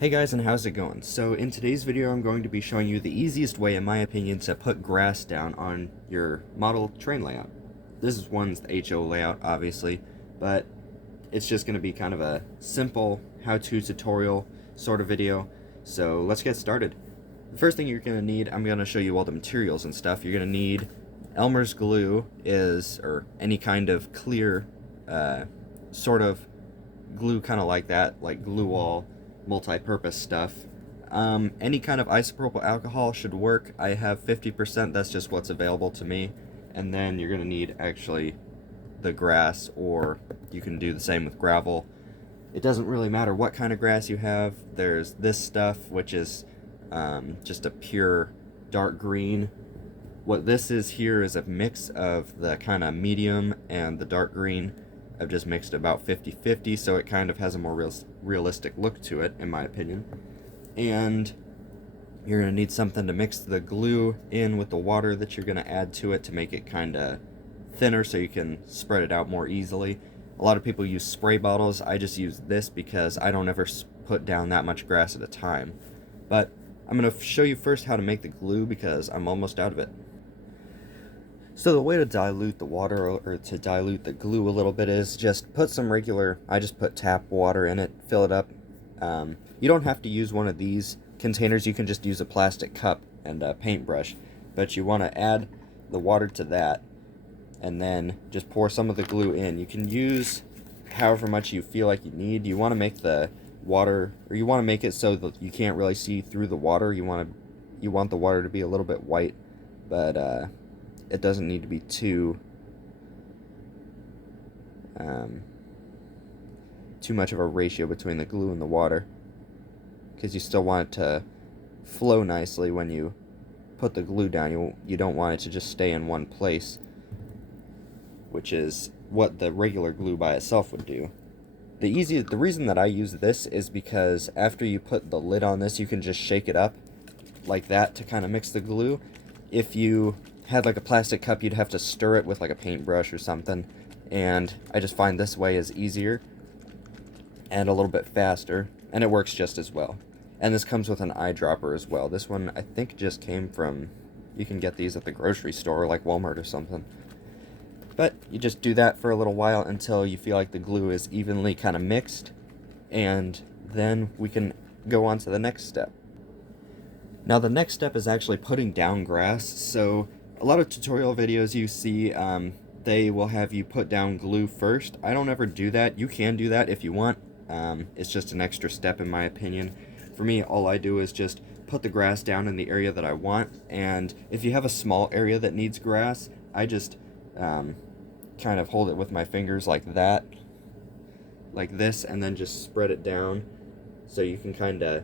Hey guys, and how's it going? So in today's video I'm going to be showing you the easiest way, in my opinion, to put grass down on your model train layout. This is one's the HO layout, obviously, but it's just going to be kind of a simple how-to tutorial sort of video. So let's get started. The first thing you're going to need, I'm going to show you all the materials and stuff. You're going to need Elmer's glue or any kind of clear sort of glue, kind of like that, like glue wall, multi-purpose stuff. Any kind of isopropyl alcohol should work. I have 50%, that's just what's available to me. And then you're going to need actually the grass, or you can do the same with gravel. It doesn't really matter what kind of grass you have. There's this stuff, which is just a pure dark green. What this is here is a mix of the kind of medium and the dark green. I've just mixed about 50-50, so it kind of has a more realistic look to it, in my opinion. And you're going to need something to mix the glue in with the water that you're going to add to it to make it kind of thinner so you can spread it out more easily. A lot of people use spray bottles. I just use this because I don't ever put down that much grass at a time. But I'm going to show you first how to make the glue because I'm almost out of it. So the way to dilute the water, or to dilute the glue a little bit, is just put some regular, I just put tap water in it, fill it up. You don't have to use one of these containers, you can just use a plastic cup and a paintbrush. But you want to add the water to that, and then just pour some of the glue in. You can use however much you feel like you need. You want to make the water, or you want to make it so that you can't really see through the water. You want the water to be a little bit white, but it doesn't need to be too much of a ratio between the glue and the water, because you still want it to flow nicely when you put the glue down. You don't want it to just stay in one place, which is what the regular glue by itself would do. The reason that I use this is because after you put the lid on this, you can just shake it up like that to kind of mix the glue. If you had like a plastic cup, you'd have to stir it with like a paintbrush or something, and I just find this way is easier and a little bit faster, and it works just as well. And this comes with an eyedropper as well. This one I think just came from, you can get these at the grocery store like Walmart or something. But you just do that for a little while until you feel like the glue is evenly kind of mixed, and then we can go on to the next step. Now the next step is actually putting down grass. So a lot of tutorial videos you see, they will have you put down glue first. I don't ever do that. You can do that if you want. It's just an extra step in my opinion. For me, all I do is just put the grass down in the area that I want, and if you have a small area that needs grass, I just kind of hold it with my fingers like that, like this, and then just spread it down so you can kind of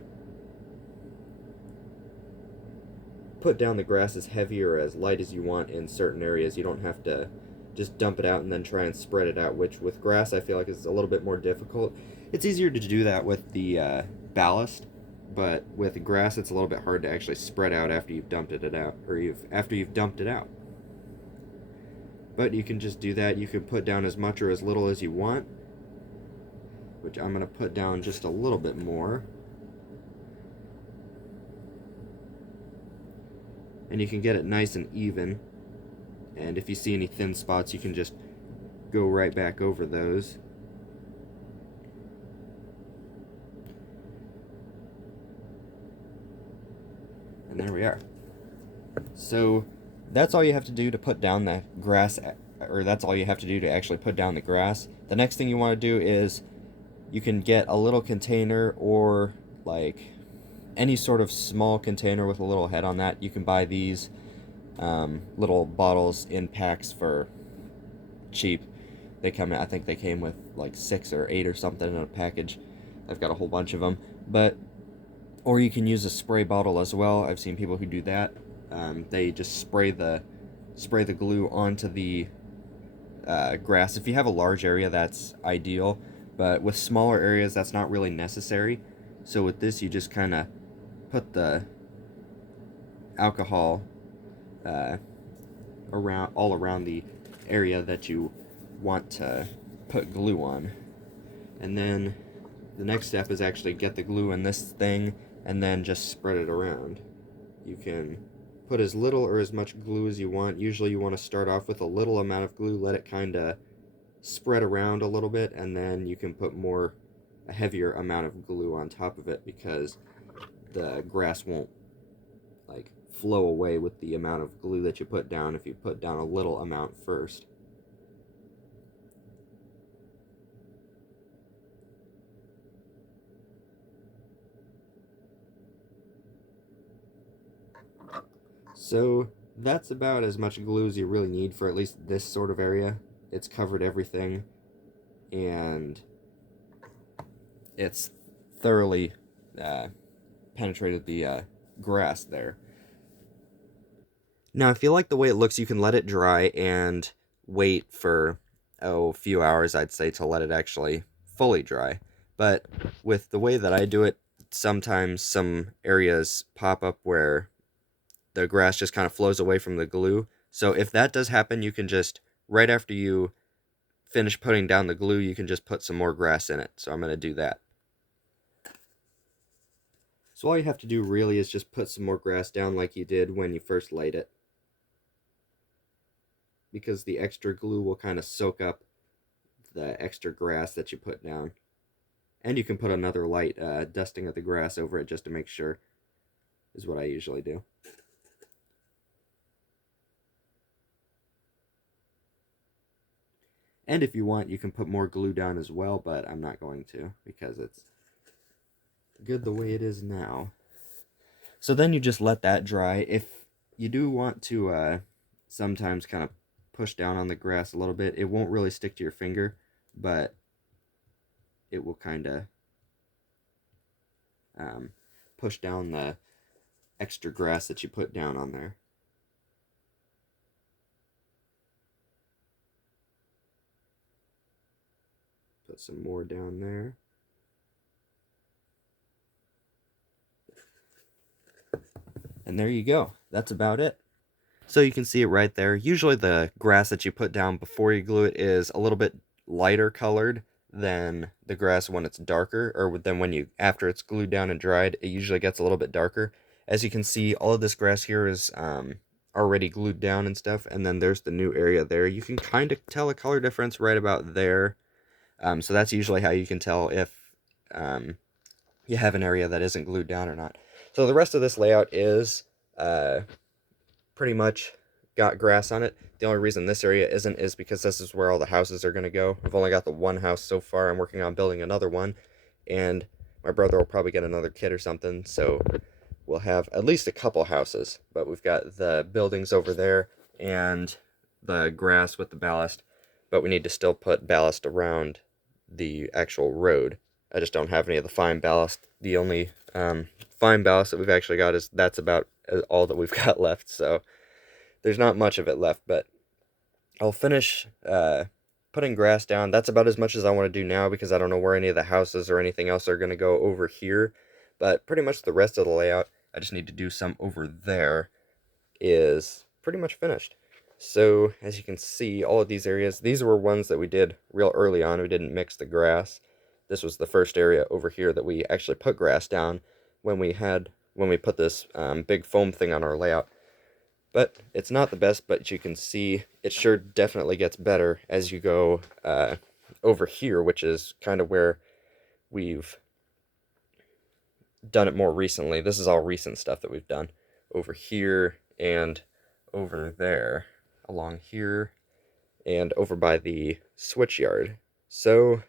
put down the grass as heavy or as light as you want in certain areas. You don't have to just dump it out and then try and spread it out, which with grass I feel like is a little bit more difficult. It's easier to do that with the ballast, but with grass it's a little bit hard to actually spread out after you've dumped it out, or after you've dumped it out. But you can just do that. You can put down as much or as little as you want, which I'm going to put down just a little bit more. And you can get it nice and even, and if you see any thin spots you can just go right back over those. And there we are. So that's all you have to do to put down the grass, or that's all you have to do to actually put down the grass. The next thing you want to do is you can get a little container, or like any sort of small container with a little head on that. You can buy these little bottles in packs for cheap. They come in, I think they came with like 6 or 8 or something in a package. I've got a whole bunch of them. Or you can use a spray bottle as well. I've seen people who do that. They just spray the glue onto the grass. If you have a large area, that's ideal, but with smaller areas that's not really necessary. So with this, you just kind of put the alcohol all around the area that you want to put glue on, and then the next step is actually get the glue in this thing and then just spread it around. You can put as little or as much glue as you want. Usually you want to start off with a little amount of glue, let it kind of spread around a little bit, and then you can put a heavier amount of glue on top of it, because the grass won't like flow away with the amount of glue that you put down if you put down a little amount first. So that's about as much glue as you really need for at least this sort of area. It's covered everything, and it's thoroughly penetrated the grass there. Now, if you like the way it looks, you can let it dry and wait for a few hours, I'd say, to let it actually fully dry. But with the way that I do it, sometimes some areas pop up where the grass just kind of flows away from the glue. So if that does happen, you can just, right after you finish putting down the glue, you can just put some more grass in it. So I'm going to do that. So all you have to do really is just put some more grass down like you did when you first laid it, because the extra glue will kind of soak up the extra grass that you put down. And you can put another light dusting of the grass over it just to make sure, is what I usually do. And if you want, you can put more glue down as well, but I'm not going to, because it's good the way it is now. So then you just let that dry. If you do want to sometimes kind of push down on the grass a little bit, it won't really stick to your finger, but it will kind of push down the extra grass that you put down on there. Put some more down there. And there you go. That's about it. So you can see it right there. Usually the grass that you put down before you glue it is a little bit lighter colored than the grass when it's darker, or then when you, after it's glued down and dried, it usually gets a little bit darker. As you can see, all of this grass here is already glued down and stuff, and then there's the new area there. You can kind of tell a color difference right about there. So that's usually how you can tell if you have an area that isn't glued down or not. So the rest of this layout is pretty much got grass on it. The only reason this area isn't is because this is where all the houses are going to go. I've only got the one house so far. I'm working on building another one, and my brother will probably get another kid or something, so we'll have at least a couple houses. But we've got the buildings over there and the grass with the ballast, but we need to still put ballast around the actual road. I just don't have any of the fine ballast. The only fine ballast that we've actually got that's about all that we've got left, so there's not much of it left. But I'll finish putting grass down. That's about as much as I want to do now, because I don't know where any of the houses or anything else are going to go over here. But pretty much the rest of the layout, I just need to do some over there, is pretty much finished. So as you can see, all of these areas, these were ones that we did real early on. We didn't mix the grass. This was the first area over here that we actually put grass down when we put this big foam thing on our layout. But it's not the best, but you can see it sure definitely gets better as you go over here, which is kind of where we've done it more recently. This is all recent stuff that we've done over here and over there, along here, and over by the switch yard. So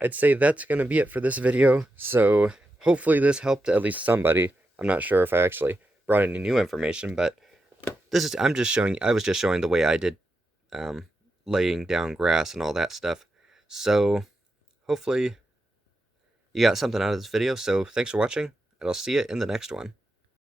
I'd say that's going to be it for this video. So hopefully this helped at least somebody. I'm not sure if I actually brought any new information, but I was just showing the way I did laying down grass and all that stuff. So hopefully you got something out of this video. So thanks for watching, and I'll see you in the next one.